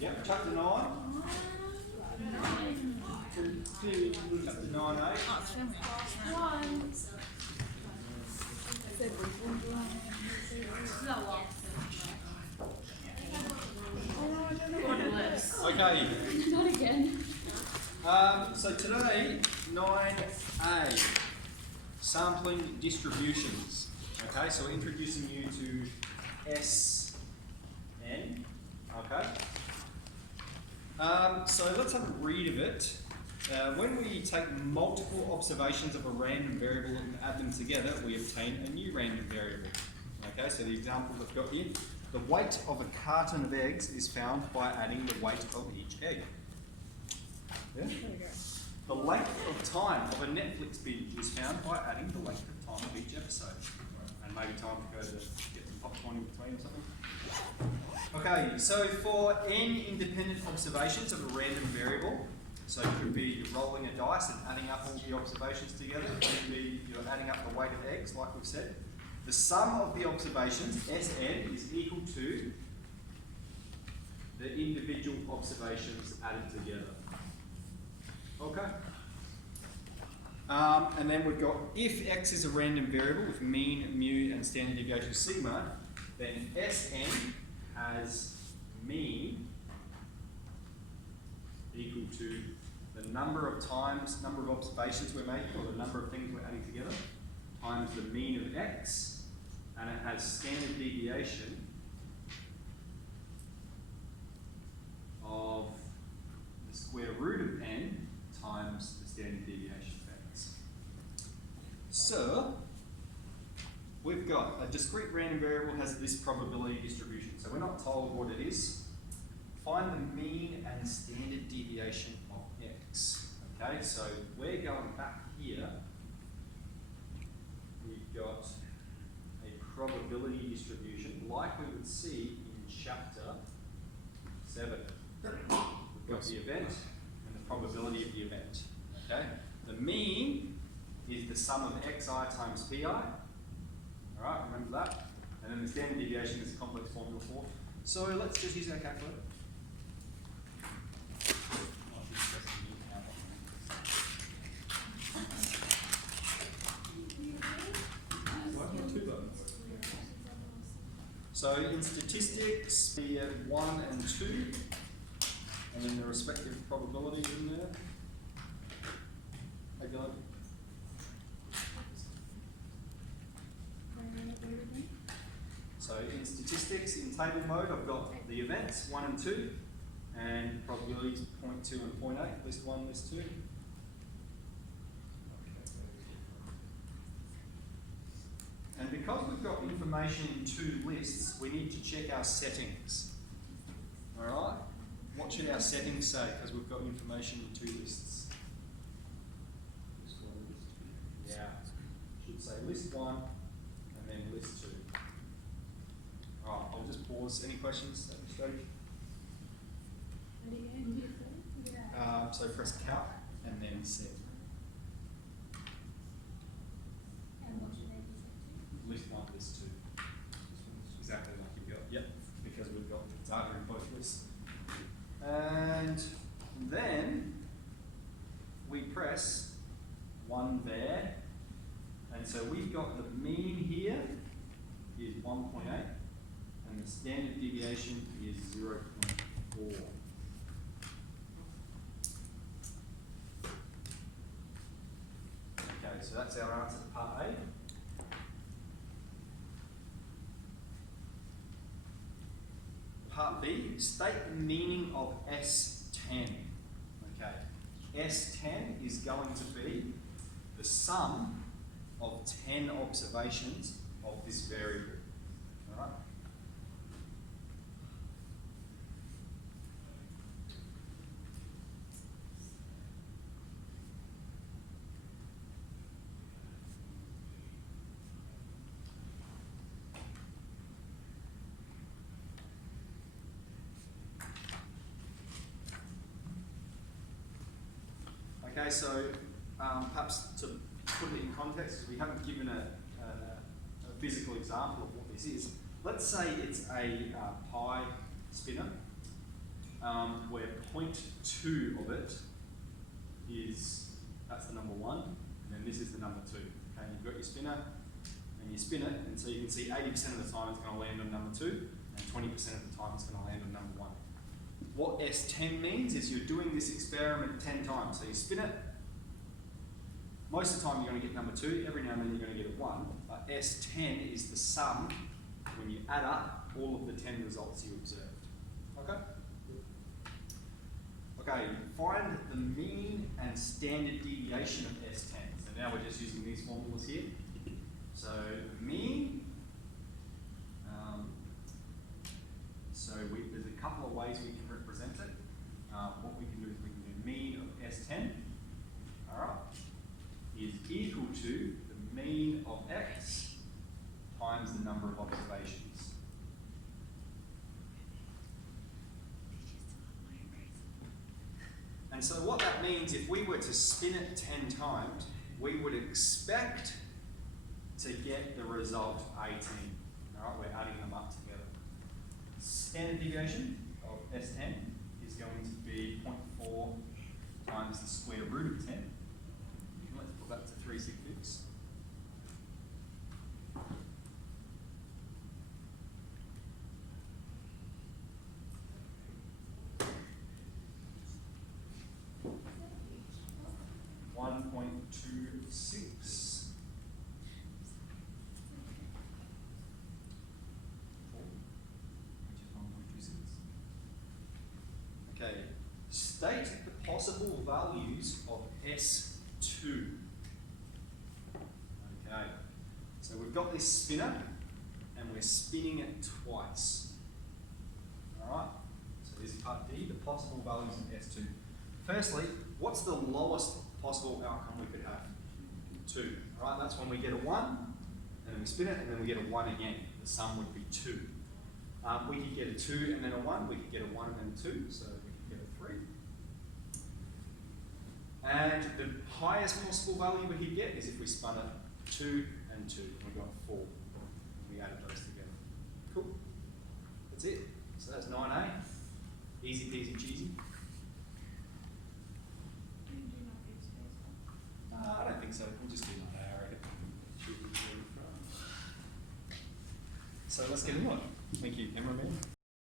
Yep, chapter 9. Chapter 9A. Okay. Not again. So today, 9A, sampling distributions. Okay, so we're introducing you to SN. Okay. So let's have a read of it. When we take multiple observations of a random variable and add them together, we obtain a new random variable. Okay, so the example we've got here, the weight of a carton of eggs is found by adding the weight of each egg. Yeah? The length of time of a Netflix binge is found by adding the length of time of each episode. And maybe time to go to get some popcorn in between or something. Okay, so for n independent observations of a random variable, so it could be you're rolling a dice and adding up all the observations together, it could be you're adding up the weight of eggs, like we've said. The sum of the observations, Sn, is equal to the individual observations added together. Okay? And then we've got, if x is a random variable with mean, mu, and standard deviation sigma, then Sn has mean equal to the number of observations we're making, or the number of things we're adding together, times the mean of x, and it has standard deviation of the square root of n times the standard deviation of x. So, we've got a discrete random variable has this probability distribution. So we're not told what it is. Find the mean and standard deviation of x. Okay, so we're going back here. We've got a probability distribution like we would see in chapter 7. We've got the event and the probability of the event. Okay, the mean is the sum of xi times pi. All right, remember that. And then the standard deviation is a complex formula for. So let's just use our calculator. So in statistics, we have 1 and 2, and then the respective probabilities in there. Hey, Dylan. So in statistics, in table mode, I've got the events, 1 and 2, and probabilities 0.2 and 0.8, list 1, list 2. And because we've got information in two lists, we need to check our settings. Alright? What should our settings say? Because we've got information in two lists. Yeah. Should say list 1 and then list 2. Alright, I'll just pause. Any questions at this stage? So press calc and then set. List 1, list 2. Exactly like you've got. Yep, because we've got data in both lists. And then we press 1 there. And so we've got the mean here is 1.8 and the standard deviation is 0.4. Okay, so that's our answer to part A. Part B, state the meaning of S10. Okay, S10 is going to be the sum of 10 observations of this variable. All right. Okay, so perhaps to put it in context, because we haven't given a physical example of what this is, let's say it's a pi spinner, where 0.2 of it is, that's the number 1, and then this is the number 2. Okay, you've got your spinner, and you spin it, and so you can see 80% of the time it's going to land on number 2, and 20% of the time it's going to land on number 1. What S10 means is you're doing this experiment 10 times. So you spin it, most of the time you're going to get number 2, every now and then you're going to get a 1, but S10 is the sum when you add up all of the 10 results you observed. Okay? Okay, find the mean and standard deviation of S10. So now we're just using these formulas here. So mean, there's a couple of ways we can represent it. What we can do is we can do mean of S10, all right, is equal to the mean of X times the number of observations. And so what that means, if we were to spin it 10 times, we would expect to get the result 18. All right, we're adding them up together. Standard deviation of S10 is going to be 0.4 times the square root of 10. Let's put that to 3/6. Okay, state the possible values of S2. Okay, so we've got this spinner and we're spinning it twice. All right, so this is part D, the possible values of S2. Firstly, what's the lowest possible outcome we could have? 2. All right, that's when we get a 1, and then we spin it, and then we get a 1 again. The sum would be 2. We could get a 2 and then a 1, we could get a 1 and then a 2, so we could get a 3. And the highest possible value we could get is if we spun it 2 and 2, and we got 4. We added those together. Cool. That's it. So that's 9A. Easy peasy cheesy. I don't think so. We'll just do 9A, I reckon. So let's get into it. Thank you, cameraman.